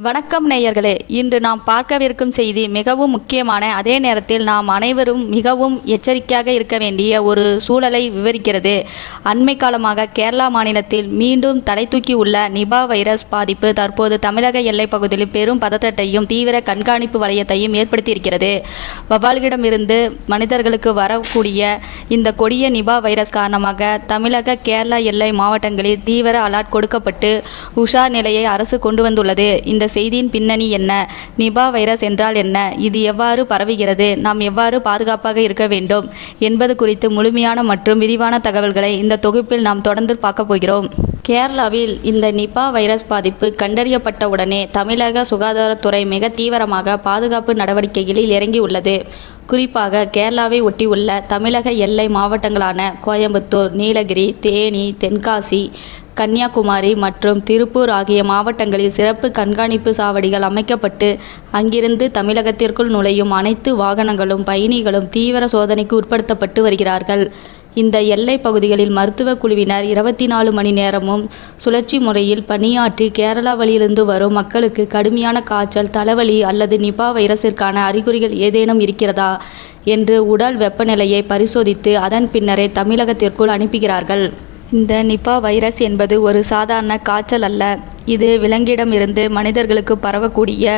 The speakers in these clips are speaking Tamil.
வணக்கம் நேயர்களே, இன்று நாம் பார்க்கவிருக்கும் செய்தி மிகவும் முக்கியமான, அதே நேரத்தில் நாம் அனைவரும் மிகவும் எச்சரிக்கையாக இருக்க வேண்டிய ஒரு சூழலை விவரிக்கிறது. அண்மை காலமாக கேரளா மாநிலத்தில் மீண்டும் தலை தூக்கி உள்ள நிபா வைரஸ் பாதிப்பு தற்போது தமிழக எல்லைப் பகுதியில் பெரும் பதட்டத்தையும் தீவிர கண்காணிப்பு வலயத்தையும் ஏற்படுத்தியிருக்கிறது. வவ்வால்களிடமிருந்து மனிதர்களுக்கு வரக்கூடிய இந்த கொடிய நிபா வைரஸ் காரணமாக தமிழக கேரளா எல்லை மாவட்டங்களில் தீவிர அலர்ட் கொடுக்கப்பட்டு உஷார் நிலையை அரசு கொண்டு வந்துள்ளது. இந்த செய்தியின் பின்னணி என்ன? நிபா வைரஸ் என்றால் என்ன? இது எவ்வாறு பரவுகிறது? நாம் எவ்வாறு பாதுகாப்பாக இருக்க வேண்டும் என்பது குறித்து முழுமையான மற்றும் விரிவான தகவல்களை இந்த தொகுப்பில் நாம் தொடர்ந்து பார்க்க போகிறோம். கேரளாவில் இந்த நிபா வைரஸ் பாதிப்பு கண்டறியப்பட்டவுடனே தமிழக சுகாதாரத்துறை மிக தீவிரமாக பாதுகாப்பு நடவடிக்கைகளில் இறங்கியுள்ளது. குறிப்பாக கேரளாவை ஒட்டியுள்ள தமிழக எல்லை மாவட்டங்களான கோயம்புத்தூர், நீலகிரி, தேனி, தென்காசி, கன்னியாகுமரி மற்றும் திருப்பூர் ஆகிய மாவட்டங்களில் சிறப்பு கண்காணிப்பு சாவடிகள் அமைக்கப்பட்டு அங்கிருந்து தமிழகத்திற்குள் நுழையும் அனைத்து வாகனங்களும் பயணிகளும் தீவிர சோதனைக்கு உட்படுத்தப்பட்டு வருகிறார்கள். இந்த எல்லை பகுதிகளில் மருத்துவ குழுவினர் 24 மணி நேரமும் சுழற்சி முறையில் பணியாற்றி கேரளா வழியிலிருந்து வரும் மக்களுக்கு கடுமையான காய்ச்சல், தலைவலி அல்லது நிபா வைரஸிற்கான அறிகுறிகள் ஏதேனும் இருக்கிறதா என்று உடல் வெப்பநிலையை பரிசோதித்து அதன் பின்னரே தமிழகத்திற்குள் அனுப்புகிறார்கள். இந்த நிபா வைரஸ் என்பது ஒரு சாதாரண காய்ச்சல் அல்ல. இது விலங்கிடமிருந்து மனிதர்களுக்கு பரவக்கூடிய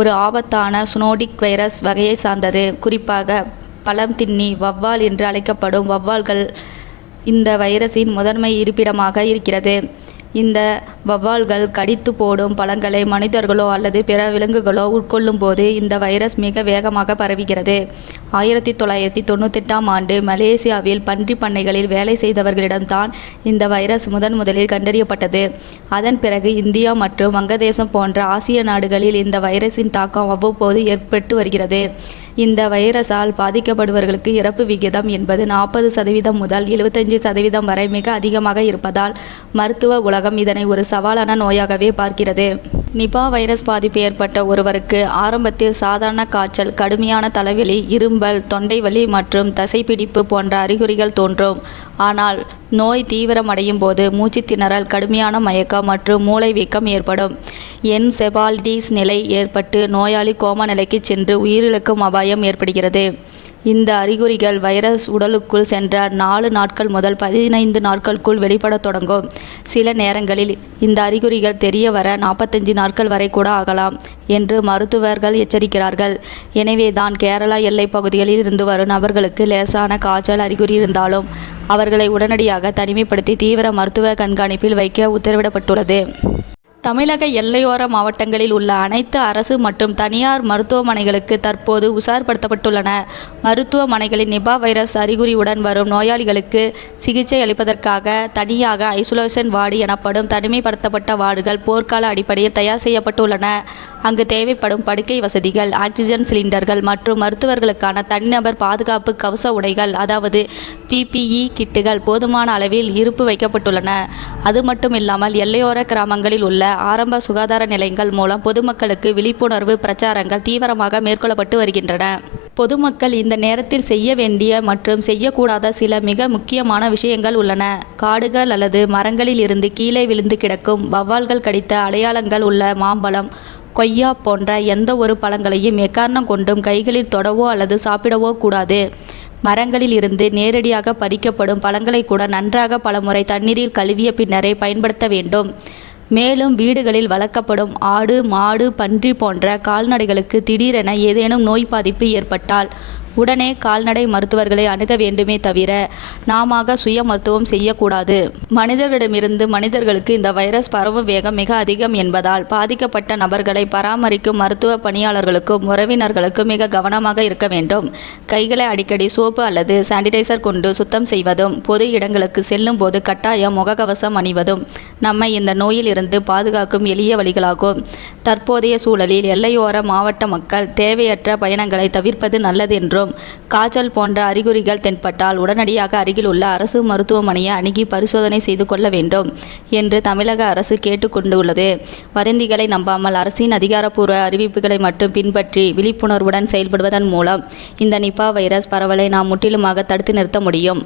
ஒரு ஆபத்தான சுனோடிக் வைரஸ் வகையை சார்ந்தது. குறிப்பாக பழம் தின்னி வவ்வால் என்று அழைக்கப்படும் வவ்வால்கள் இந்த வைரஸின் முதன்மை இருப்பிடமாக இருக்கிறது. இந்த வவ்வால்கள் கடித்து போடும் பழங்களை மனிதர்களோ அல்லது பிற விலங்குகளோ உட்கொள்ளும் போது இந்த வைரஸ் மிக வேகமாக பரவுகிறது. 1998ஆம் ஆண்டு மலேசியாவில் பன்றி பண்ணைகளில் வேலை செய்தவர்களிடம்தான் இந்த வைரஸ் முதலில் கண்டறியப்பட்டது. அதன் பிறகு இந்தியா மற்றும் வங்கதேசம் போன்ற ஆசிய நாடுகளில் இந்த வைரஸின் தாக்கம் அவ்வப்போது ஏற்பட்டு வருகிறது. இந்த வைரஸால் பாதிக்கப்படுபவர்களுக்கு இறப்பு விகிதம் என்பது 40% முதல் 75% வரை மிக அதிகமாக இருப்பதால் மருத்துவ உலகம் இதனை ஒரு சவாலான நோயாகவே பார்க்கிறது. நிபா வைரஸ் பாதிப்பு ஏற்பட்ட ஒருவருக்கு ஆரம்பத்தில் சாதாரண காய்ச்சல், கடுமையான தலைவலி, இரும்பல், தொண்டை வலி மற்றும் தசைப்பிடிப்பு போன்ற அறிகுறிகள் தோன்றும். ஆனால் நோய் தீவிரமடையும் போது மூச்சு திணறல், கடுமையான மயக்கம் மற்றும் மூளை வீக்கம் ஏற்படும். என்செபாலிட்டிஸ் நிலை ஏற்பட்டு நோயாளி கோமா நிலைக்கு சென்று உயிரிழக்கும் அபாயம் ஏற்படுகிறது. இந்த அறிகுறிகள் வைரஸ் உடலுக்குள் சென்ற 4 நாட்கள் முதல் 15 நாட்களுக்குள் வெளிப்படத் தொடங்கும். சில நேரங்களில் இந்த அறிகுறிகள் தெரிய வர 45 நாட்கள் வரை கூட ஆகலாம் என்று மருத்துவர்கள் எச்சரிக்கிறார்கள். எனவே தான் கேரளா எல்லை பகுதிகளில் இருந்து வரும் நபர்களுக்கு லேசான காய்ச்சல் அறிகுறி இருந்தாலும் அவர்களை உடனடியாக தனிமைப்படுத்தி தீவிர மருத்துவ கண்காணிப்பில் வைக்க உத்தரவிடப்பட்டுள்ளது. தமிழக எல்லையோர மாவட்டங்களில் உள்ள அனைத்து அரசு மற்றும் தனியார் மருத்துவமனைகளுக்கு தற்போது உஷார்படுத்தப்பட்டுள்ளன. மருத்துவமனைகளில் நிபா வைரஸ் அறிகுறியுடன் வரும் நோயாளிகளுக்கு சிகிச்சை அளிப்பதற்காக தனியாக ஐசோலேஷன் வார்டு எனப்படும் தனிமைப்படுத்தப்பட்ட வார்டுகள் போர்க்கால அடிப்படையில் தயார் செய்யப்பட்டுள்ளன. அங்கு தேவைப்படும் படுக்கை வசதிகள், ஆக்சிஜன் சிலிண்டர்கள் மற்றும் மருத்துவர்களுக்கான தனிநபர் பாதுகாப்பு கவச உடைகள் அதாவது PPE கிட்டுகள் போதுமான அளவில் இருப்பு வைக்கப்பட்டுள்ளன. அது மட்டும் இல்லாமல் எல்லையோர கிராமங்களில் உள்ள ஆரம்ப சுகாதார நிலையங்கள் மூலம் பொதுமக்களுக்கு விழிப்புணர்வு பிரச்சாரங்கள் தீவிரமாக மேற்கொள்ளப்பட்டு வருகின்றன. பொதுமக்கள் இந்த நேரத்தில் செய்ய வேண்டிய மற்றும் செய்யக்கூடாத சில மிக முக்கியமான விஷயங்கள் உள்ளன. காடுகள் அல்லது மரங்களில் இருந்து கீழே விழுந்து கிடக்கும் வவ்வால்கள் கடித்த அடையாளங்கள் உள்ள மாம்பழம், கொய்யா போன்ற எந்த ஒரு பழங்களையும் எக்காரணம் கொண்டும் கைகளில் தொடவோ அல்லது சாப்பிடவோ கூடாது. மரங்களில் இருந்து நேரடியாக பறிக்கப்படும் பழங்களை கூட நன்றாக பலமுறை தண்ணீரில் கழுவிய பின்னரே பயன்படுத்த வேண்டும். மேலும் வீடுகளில் வளர்க்கப்படும் ஆடு, மாடு, பன்றி போன்ற கால்நடைகளுக்கு திடீரென ஏதேனும் நோய் பாதிப்பு ஏற்பட்டால் உடனே கால்நடை மருத்துவர்களை அணுக வேண்டுமே தவிர நாமாக சுய மருத்துவம் செய்யக்கூடாது. மனிதர்களிடமிருந்து மனிதர்களுக்கு இந்த வைரஸ் பரவும் வேகம் மிக அதிகம் என்பதால் பாதிக்கப்பட்ட நபர்களை பராமரிக்கும் மருத்துவ பணியாளர்களுக்கும் உறவினர்களுக்கும் மிக கவனமாக இருக்க வேண்டும். கைகளை அடிக்கடி சோப்பு அல்லது சானிடைசர் கொண்டு சுத்தம் செய்வதும், பொது இடங்களுக்கு செல்லும் போது கட்டாயம் முகக்கவசம் அணிவதும் நம்மை இந்த நோயில் இருந்து பாதுகாக்கும் எளிய வழிகளாகும். தற்போதைய சூழலில் எல்லையோர மாவட்ட மக்கள் தேவையற்ற பயணங்களை தவிர்ப்பது நல்லது என்றும், காய்ச்சல் போன்ற அறிகுறிகள் தென்பட்டால் உடனடியாக அருகில் உள்ள அரசு மருத்துவமனையை அணுகி பரிசோதனை செய்து கொள்ள வேண்டும் என்று தமிழக அரசு கேட்டுக்கொண்டுள்ளது. வதந்திகளை நம்பாமல் அரசின் அதிகாரப்பூர்வ அறிவிப்புகளை மட்டும் பின்பற்றி விழிப்புணர்வுடன் செயல்படுவதன் மூலம் இந்த நிபா வைரஸ் பரவலை நாம் முற்றிலுமாக தடுத்து நிறுத்த முடியும்.